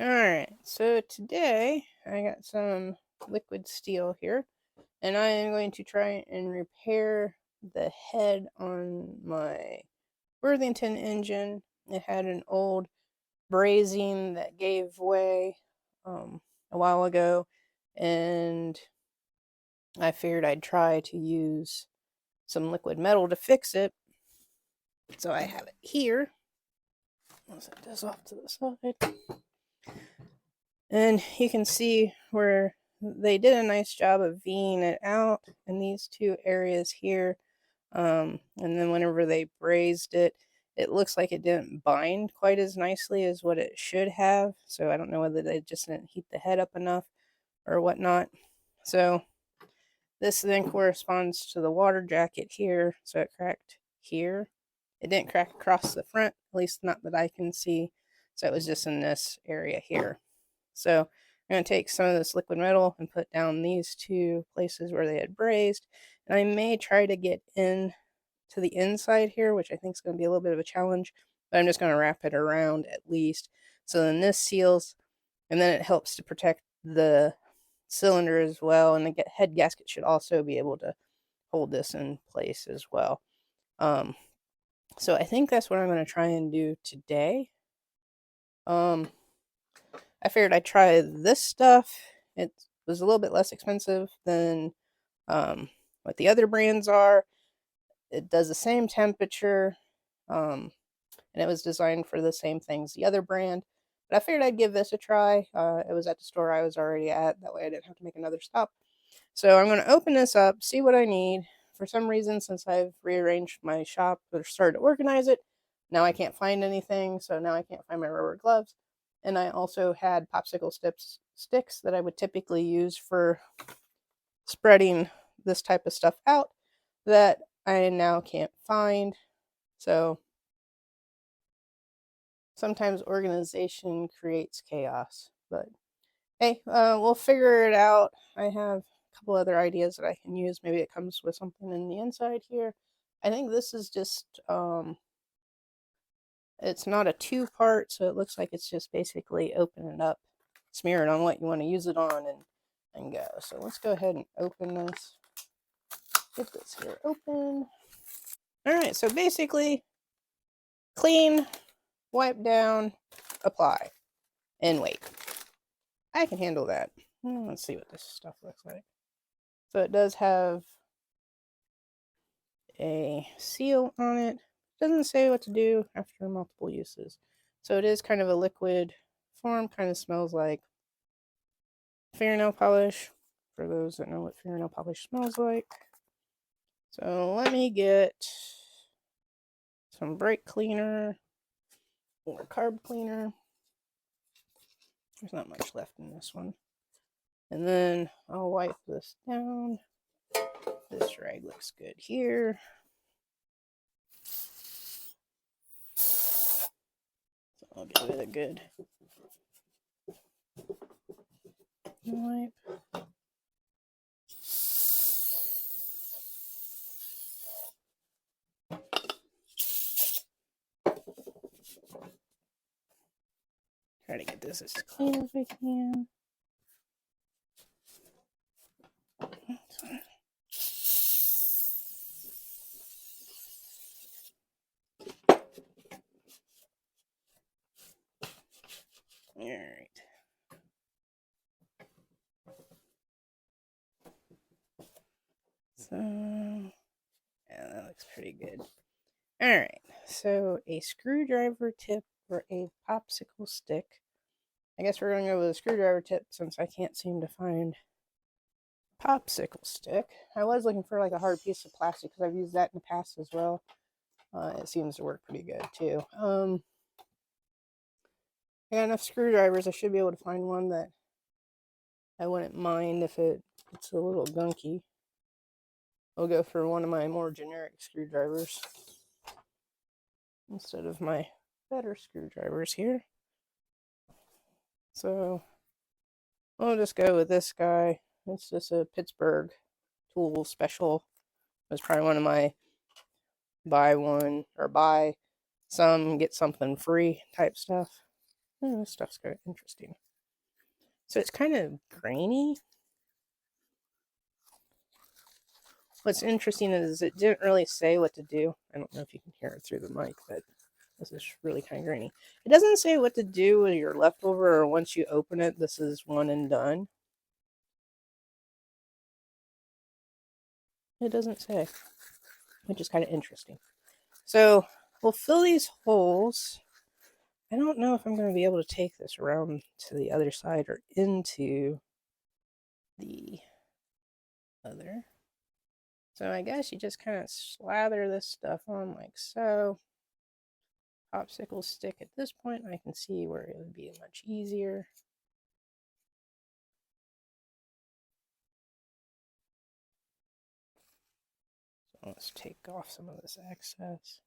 Alright, so today I got some liquid steel here, and I am going to try and repair the head on my Worthington engine. It had an old brazing that gave way a while ago, and I figured I'd try to use some liquid metal to fix it. So I have it here. I'll set this off to the side. And you can see where they did a nice job of V'ing it out in these two areas here. And then whenever they brazed it, it looks like it didn't bind quite as nicely as what it should have. So I don't know whether they just didn't heat the head up enough or whatnot. So this then corresponds to the water jacket here. So it cracked here. It didn't crack across the front, at least not that I can see. So it was just in this area here. So I'm going to take some of this liquid metal and put down these two places where they had brazed. And I may try to get in to the inside here, which I think is going to be a little bit of a challenge. But I'm just going to wrap it around at least. So then this seals, and then it helps to protect the cylinder as well. And the head gasket should also be able to hold this in place as well. So I think that's what I'm going to try and do today. I figured I'd try this stuff. It was a little bit less expensive than what the other brands are. It does the same temperature, and it was designed for the same things the other brand. But I figured I'd give this a try. It was at the store I was already at. That way I didn't have to make another stop. So I'm going to open this up, see what I need. For some reason, since I've rearranged my shop or started to organize it, now I can't find anything. So now I can't find my rubber gloves. And I also had popsicle sticks that I would typically use for spreading this type of stuff out that I now can't find. So sometimes organization creates chaos, but hey, we'll figure it out. I have a couple other ideas that I can use. Maybe it comes with something in the inside here. I think this is just it's not a two-part, so it looks like it's just basically open it up, smear it on what you want to use it on, and go. So let's go ahead and open this. Get this here open. All right, so basically clean, wipe down, apply, and wait. I can handle that. Let's see what this stuff looks like. So it does have a seal on it. Doesn't say what to do after multiple uses. So it is kind of a liquid form, kind of smells like fingernail polish, for those that know what fingernail polish smells like. So let me get some brake cleaner or carb cleaner. There's not much left in this one. And then I'll wipe this down. This rag looks good here. So I'll give it a good wipe. Try to get this as clean as we can. Alright. So, yeah, that looks pretty good. Alright, so a screwdriver tip or a popsicle stick. I guess we're going to go with a screwdriver tip since I can't seem to find a popsicle stick. I was looking for like a hard piece of plastic because I've used that in the past as well. It seems to work pretty good too. I got enough screwdrivers. I should be able to find one that I wouldn't mind if it's a little gunky. I'll go for one of my more generic screwdrivers instead of my better screwdrivers here. So I'll just go with this guy. It's just a Pittsburgh tool special. It was probably one of my buy one or buy some, get something free type stuff. Oh, this stuff's kind of interesting. So it's kind of grainy. What's interesting is it didn't really say what to do. I don't know if you can hear it through the mic, but this is really kind of grainy. It doesn't say what to do with your leftover or once you open it, this is one and done. It doesn't say, which is kind of interesting. So we'll fill these holes. I don't know if I'm going to be able to take this around to the other side or into the other. So I guess you just kind of slather this stuff on like so. Popsicle stick at this point, I can see where it would be much easier. So let's take off some of this excess.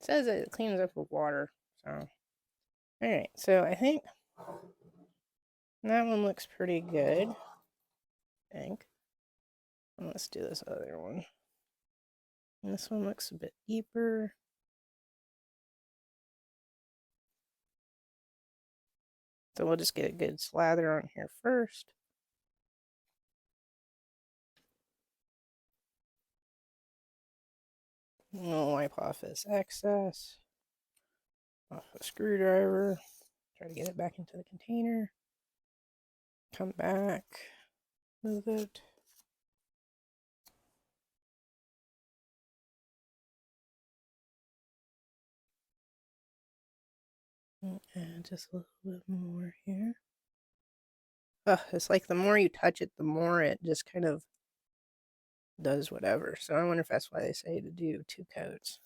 It says it cleans up with water, so. Alright, so I think that one looks pretty good. I think. And let's do this other one. And this one looks a bit deeper. So we'll just get a good slather on here first. We'll wipe off this excess. Off a screwdriver. Try to get it back into the container. Come back. Move it. And just a little bit more here. It's like the more you touch it, the more it just kind of does whatever. So I wonder if that's why they say to do 2 coats.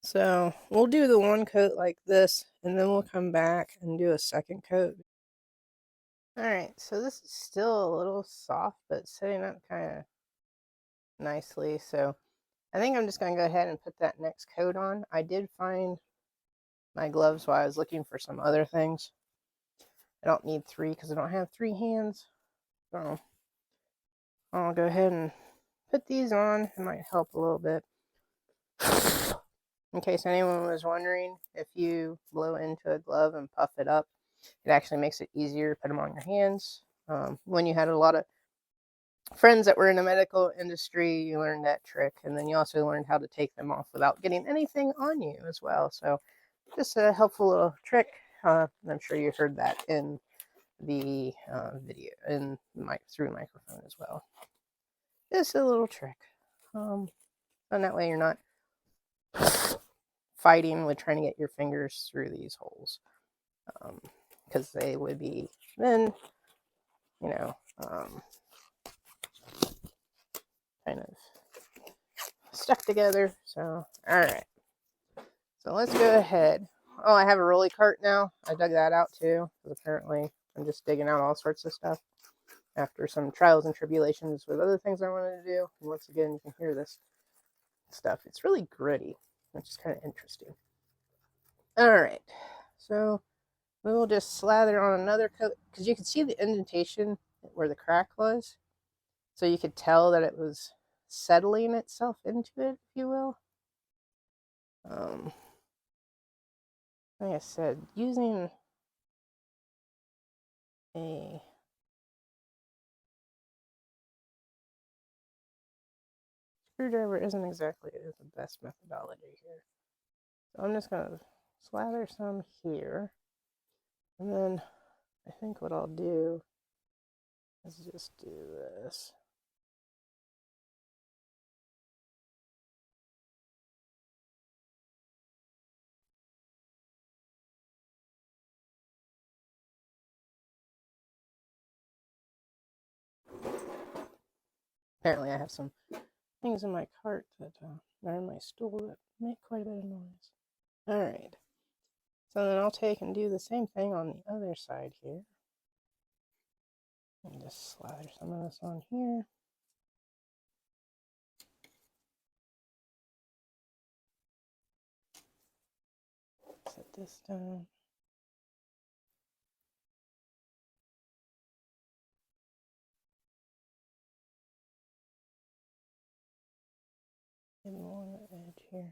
So we'll do the 1 coat like this, and then we'll come back and do a 2nd coat. Alright, so this is still a little soft, but setting up kind of nicely. So I think I'm just going to go ahead and put that next coat on. I did find my gloves while I was looking for some other things. I don't need 3 because I don't have 3 hands. So I'll go ahead and put these on. It might help a little bit. In case anyone was wondering, if you blow into a glove and puff it up, it actually makes it easier to put them on your hands. When you had a lot of friends that were in the medical industry, you learned that trick, and then you also learned how to take them off without getting anything on you as well. So just a helpful little trick. I'm sure you heard that in the video and through the microphone as well. Just a little trick. And that way you're not fighting with trying to get your fingers through these holes. Because they would be then, you know, kind of stuck together. So, alright. So let's go ahead. Oh, I have a rolly cart now. I dug that out too, because apparently I'm just digging out all sorts of stuff after some trials and tribulations with other things I wanted to do. And once again, you can hear this stuff. It's really gritty, which is kind of interesting. Alright, so we will just slather on another coat, because you can see the indentation where the crack was. So you could tell that it was settling itself into it, if you will. Like I said, using a screwdriver isn't exactly the best methodology here. So I'm just going to slather some here. And then I think what I'll do is just do this. Apparently I have some things in my cart that are in my stool that make quite a bit of noise. Alright. So then I'll take and do the same thing on the other side here. And just slather some of this on here. Set this down. And along the edge here.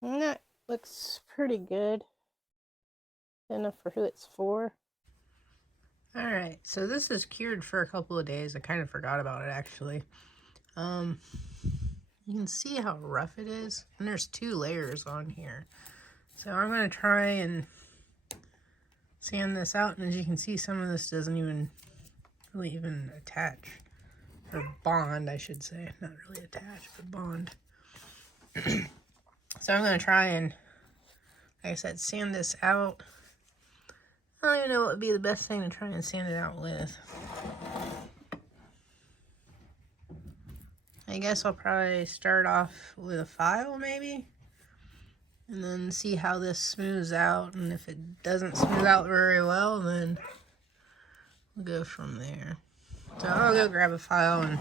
And that looks pretty good. Enough for who it's for. Alright, so this is cured for a couple of days. I kind of forgot about it actually. You can see how rough it is. And there's 2 layers on here. So I'm going to try and sand this out. And as you can see, some of this doesn't even really even attach. Or bond, I should say. Not really attach, but bond. So I'm going to try and, like I said, sand this out. I don't even know what would be the best thing to try and sand it out with. I guess I'll probably start off with a file maybe. And then see how this smooths out. And if it doesn't smooth out very well, then we'll go from there. So I'll go grab a file and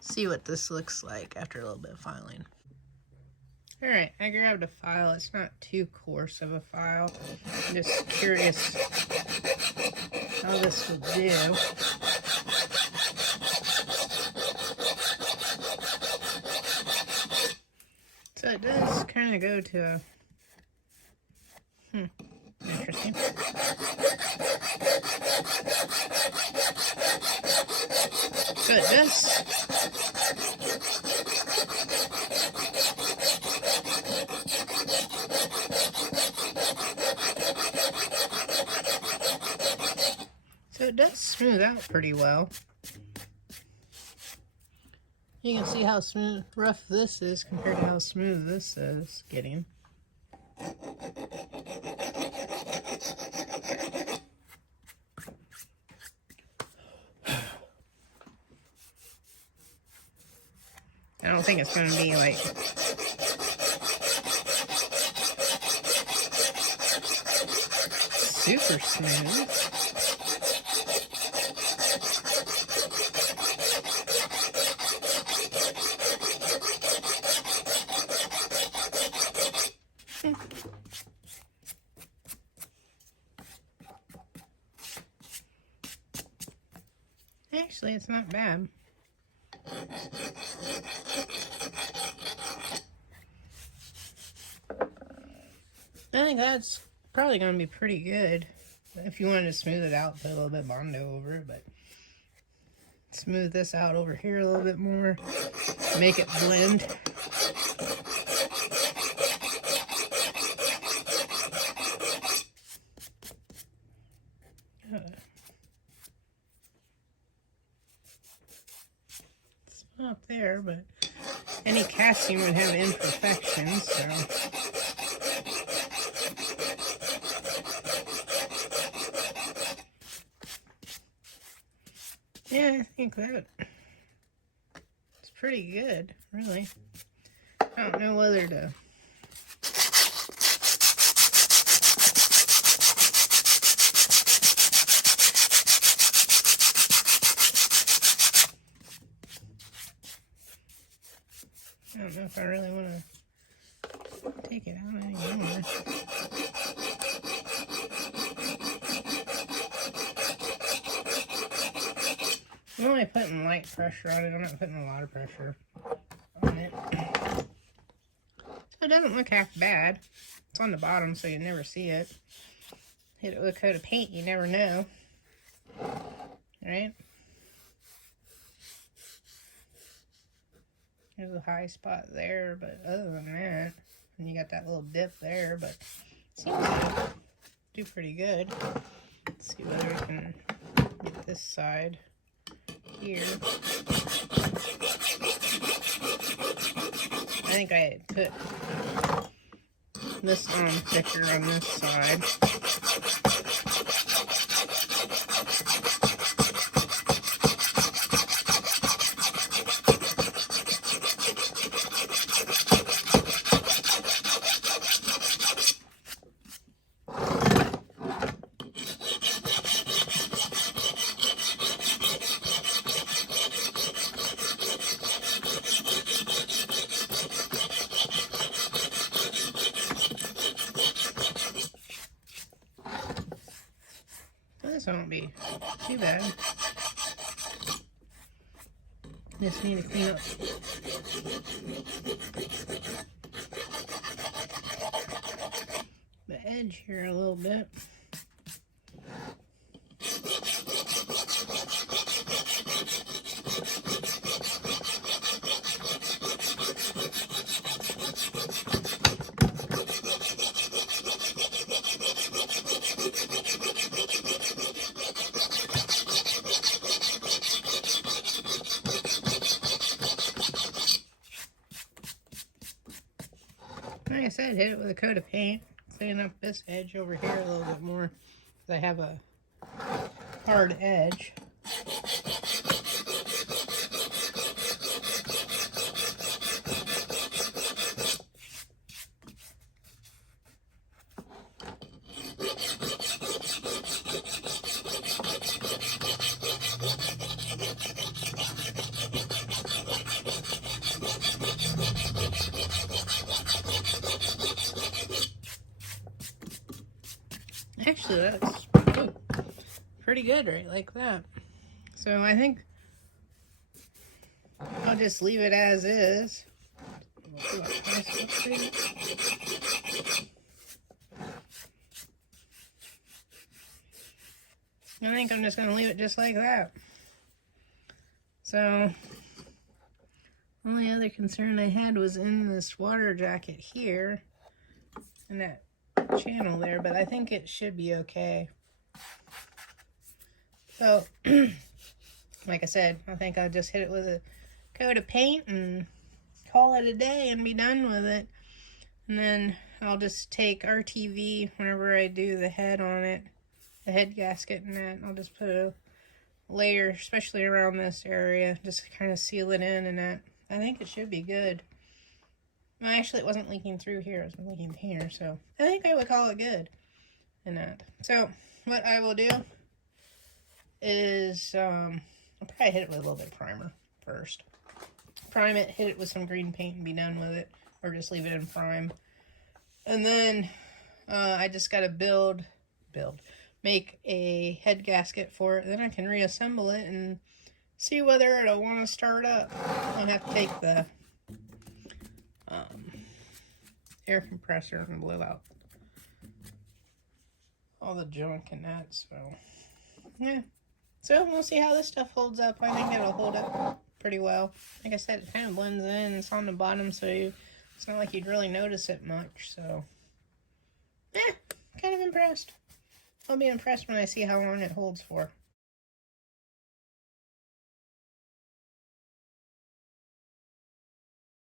see what this looks like after a little bit of filing. Alright, I grabbed a file. It's not too coarse of a file. I'm just curious how this would do. So it does kind of go to interesting. So it does. So it does smooth out pretty well. You can see how rough this is compared to how smooth this is getting. I don't think it's going to be like super smooth. Actually, it's not bad. I think that's probably going to be pretty good. If you wanted to smooth it out, put a little bit of Bondo over it, but smooth this out over here a little bit more, make it blend. It's not there, but any casting would have imperfections, so. Yeah, I think that it's pretty good, really. I don't know whether to I don't know if I really want to take it out anymore. I'm only putting light pressure on it. I'm not putting a lot of pressure on it. So it doesn't look half bad. It's on the bottom, so you never see it. Hit it with a coat of paint, you never know. Right? There's a high spot there, but other than that, and you got that little dip there, but it seems to do pretty good. Let's see whether we can get this side here. I think I put this on thicker on this side. This won't be too bad. Just need to clean up the edge here a little bit. Like I said, hit it with a coat of paint. Clean up this edge over here a little bit more, because I have a hard edge. Actually, that's pretty good right like that. So I think I'll just leave it as is. I think I'm just going to leave it just like that. So, only other concern I had was in this water jacket here, in that channel there, but I think it should be okay. So, like I said, I think I'll just hit it with a coat of paint and call it a day and be done with it. And then I'll just take RTV whenever I do the head on it, the head gasket and that. I'll just put a layer, especially around this area, just kind of seal it in and that. I think it should be good. Well, actually, it wasn't leaking through here. It was leaking here, so I think I would call it good in that. So what I will do is I'll probably hit it with a little bit of primer first. Prime it, hit it with some green paint and be done with it, or just leave it in prime. And then I just got to make a head gasket for it. Then I can reassemble it and see whether it'll want to start up. I'll have to take the air compressor and blow out all the junk in that. So yeah, so we'll see how this stuff holds up. I think it'll hold up pretty well. Like I said, it kind of blends in. It's on the bottom, so it's not like you'd really notice it much. So kind of impressed. I'll be impressed when I see how long it holds for.